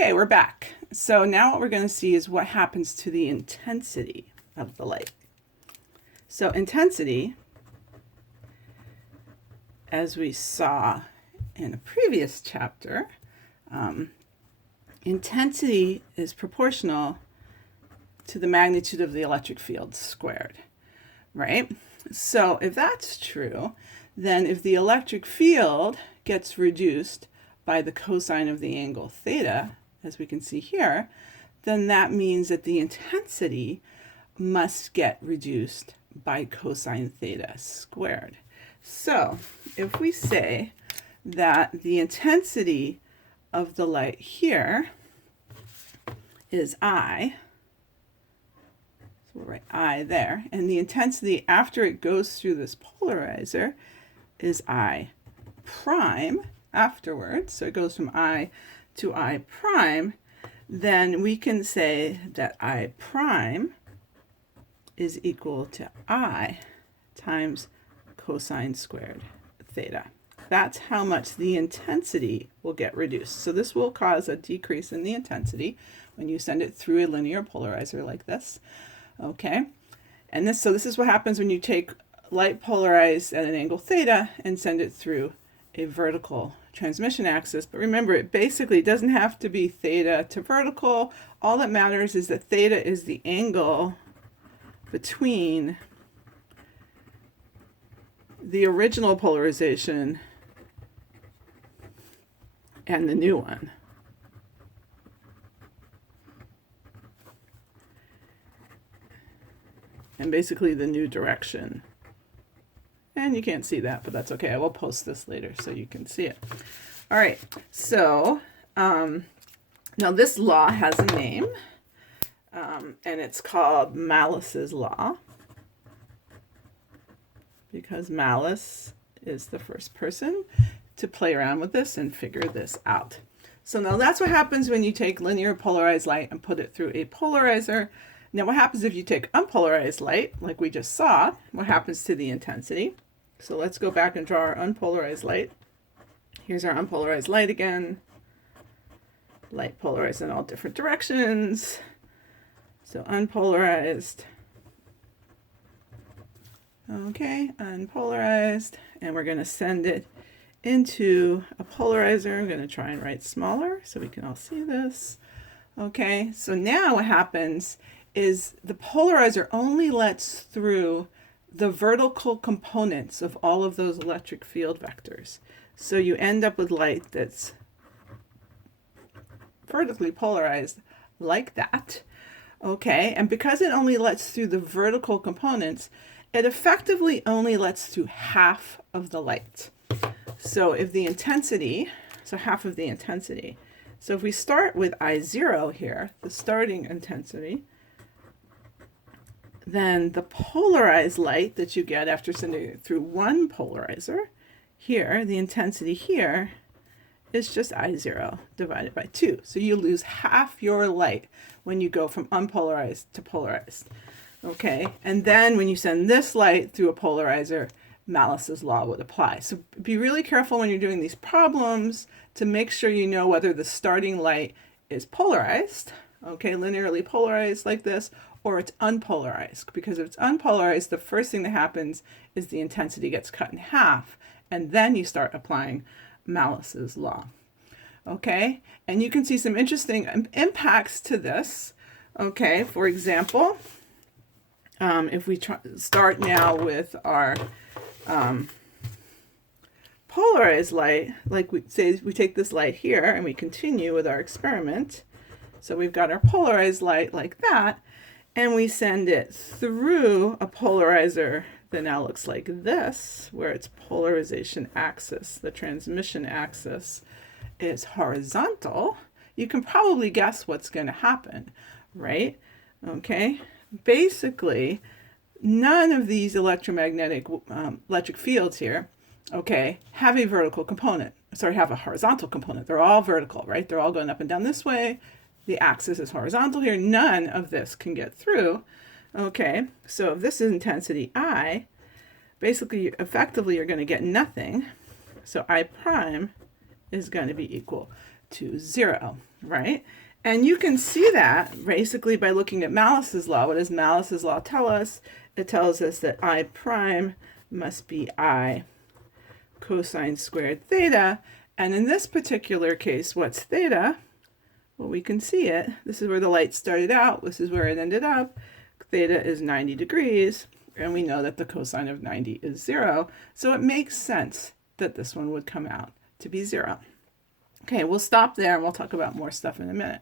Okay, we're back. So now what we're going to see is what happens to the intensity of the light. So intensity, as we saw in a previous chapter, intensity is proportional to the magnitude of the electric field squared, right? So if that's true, then if the electric field gets reduced by the cosine of the angle theta, as we can see here, then that means that the intensity must get reduced by cosine theta squared. So if we say that the intensity of the light here is I, so we'll write I there, and the intensity after it goes through this polarizer is I prime afterwards, so it goes from I to I prime, then we can say that I prime is equal to I times cosine squared theta. That's how much the intensity will get reduced. So this will cause a decrease in the intensity when you send it through a linear polarizer like this. Okay, and so this is what happens when you take light polarized at an angle theta and send it through a vertical transmission axis. But remember, it basically doesn't have to be theta to vertical. All that matters is that theta is the angle between the original polarization and the new one. And basically the new direction. And you can't see that, but that's okay. I will post this later so you can see it. All right, so now this law has a name, and it's called Malice's law, because Malice is the first person to play around with this and figure this out. So now that's what happens when you take linear polarized light and put it through a polarizer. Now what happens if you take unpolarized light, like we just saw? What happens to the intensity? So let's go back and draw our unpolarized light. Here's our unpolarized light again. Light polarized in all different directions. So unpolarized. Okay, unpolarized. And we're going to send it into a polarizer. I'm going to try and write smaller so we can all see this. Okay, so now what happens is the polarizer only lets through the vertical components of all of those electric field vectors. So you end up with light that's vertically polarized like that. Okay, and because it only lets through the vertical components, it effectively only lets through half of the light. So if the intensity, so half of the intensity. So if we start with I0 here, the starting intensity, then the polarized light that you get after sending it through one polarizer, here, the intensity here is just I0 divided by 2. So you lose half your light when you go from unpolarized to polarized. Okay, and then when you send this light through a polarizer, Malice's law would apply. So be really careful when you're doing these problems to make sure you know whether the starting light is polarized, okay, linearly polarized like this, or it's unpolarized. Because if it's unpolarized, the first thing that happens is the intensity gets cut in half, and then you start applying Malice's law. Okay, and you can see some interesting impacts to this. Okay, for example, if we start now with our polarized light, like we say, we take this light here and we continue with our experiment. So we've got our polarized light like that, and we send it through a polarizer that now looks like this, where its polarization axis, the transmission axis, is horizontal. You can probably guess what's going to happen, right? Okay, basically, none of these electromagnetic electric fields here, okay, have a vertical component. Sorry, have a horizontal component. They're all vertical, right? They're all going up and down this way. The axis is horizontal here. None of this can get through. Okay, so if this is intensity I, basically, effectively, you're going to get nothing. So I prime is going to be equal to 0, right? And you can see that basically by looking at Malice's law. What does Malice's law tell us? It tells us that I prime must be I cosine squared theta. And in this particular case, what's theta? Well, we can see it. This is where the light started out. This is where it ended up. Theta is 90 degrees. And we know that the cosine of 90 is 0. So it makes sense that this one would come out to be 0. Okay, we'll stop there and we'll talk about more stuff in a minute.